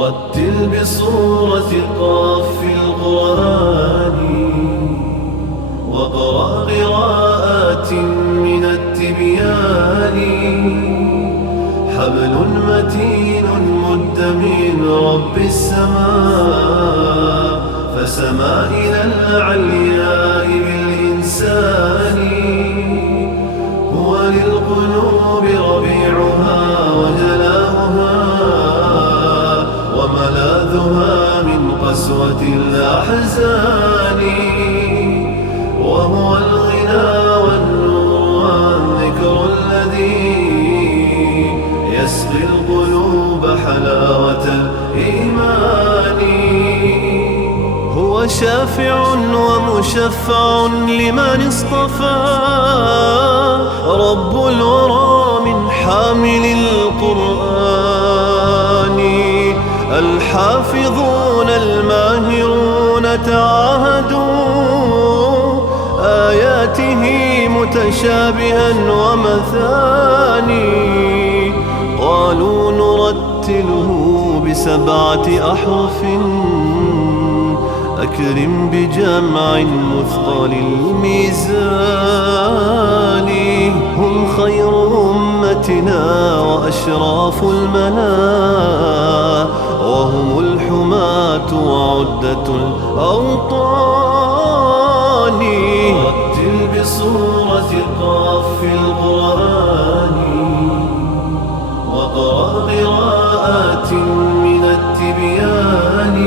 رتل بصورة قاف في القرآن، واقرأ قراءات من التبيان. حبل متين مد من رب السماء، فسما إلى العلياء بالإنسان. هو للقلوب ربيعها وجلاؤها، وملاذها من قسوة الأحزان. وهو الغنى والنور والذكر الذي يسقي القلوب حلاوة الإيمان. هو شافع ومشفع لمن اصطفى، رب الورى من حامل القرآن. الحافظون الماهرون تعاهدوا آياته متشابها ومثاني. قالوا نرتله ب7 أحرف، أكرم بجمع مثقل الميزان. هم خير أمتنا وأشراف الملا، وهم الحماة وعدة الأوطان. رتل بصورة قاف في القرآن، واقرأ قراءات من التبيان.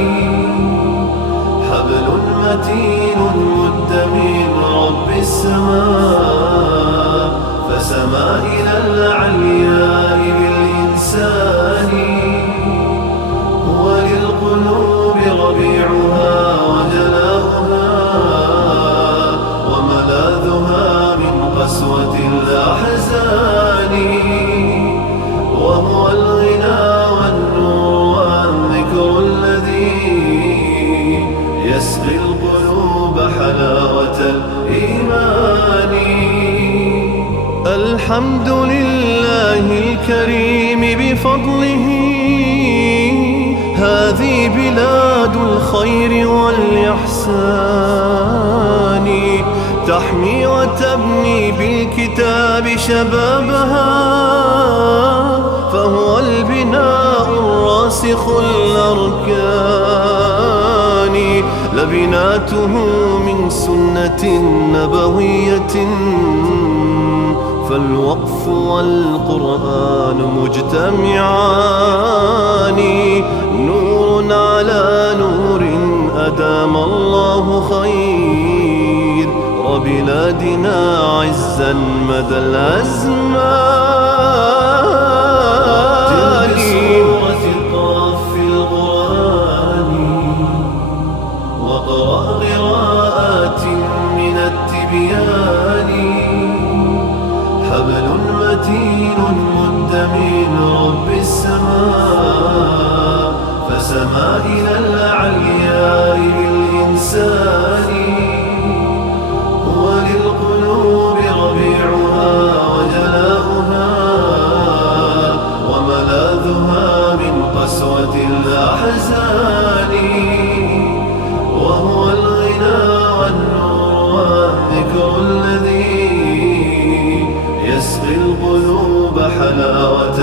حبل متين مد من رب السماء، فسما إلى العلياء بالإنسان. هو للقلوب ربيعها وجلاؤها، وملاذها من قسوة الأحزان. وهو الغنى والنور والذكر الذي يسقي القلوب حلاوة الإيمان. الحمد لله الكريم بفضله، هذه بلاد الخير والإحسان. تحمي وتبني بالكتاب شبابها، فهو البناء الراسخ الأركان. لبناته من سنة نبوية، فالوقف والقرآن مجتمعان. نور على نور أدام الله خير وبلادنا عزا مدى الأزمان. بصورة قاف في القرآن، واقرأ قراءات من التبيان. حبل متين مد من رب السماء، فسما إلى العلياء بالإنسان. هو للقلوب ربيعها وجلاؤها، وملاذها من قسوة الأحزان. وهو الغنى والنور والذكر الذي يسقي القلوب حلاوة